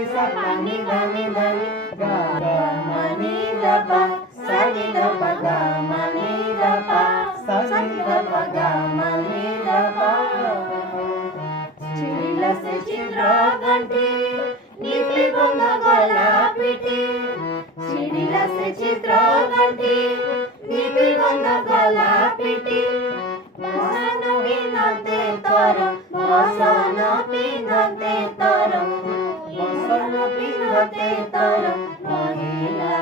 ni sa pa ni da ni ga ga ma ni da pa sa ni da pa ga ma ni da pa sa ni da pa ga ma ni da pa चिड़िला से चित्रा घंटी नीपी गंगा गला पिटी चिड़िला से चित्रा घंटी नीपी गंगा गला पिटी बसन पिनते तर बसन पिनते तर बसन पिनते तर महिला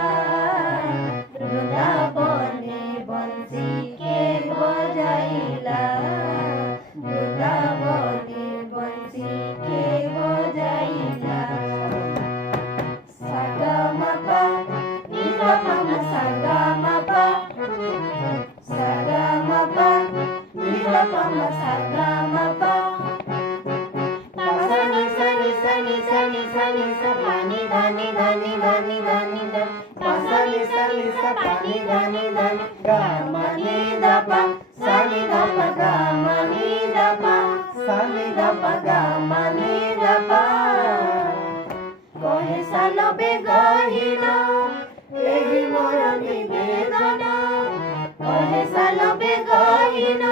वृंदावने बंसी के बजाइला वृंदावने बंसी के बजाइला सागा मपा निरा पम सागा मपा सागा मपा निरा पम सागा मपा सनी सनी सनी सनी सनी सपानी धानी धानी धानी धानी धा सनी सनी सपानी धानी धानी गा मनी धा पा सनी धा पा गा मनी धा पा सनी धा पा गा मनी धा पा कहे साल बेगहीन एही मोर निवेदन कहे साल बेगहीन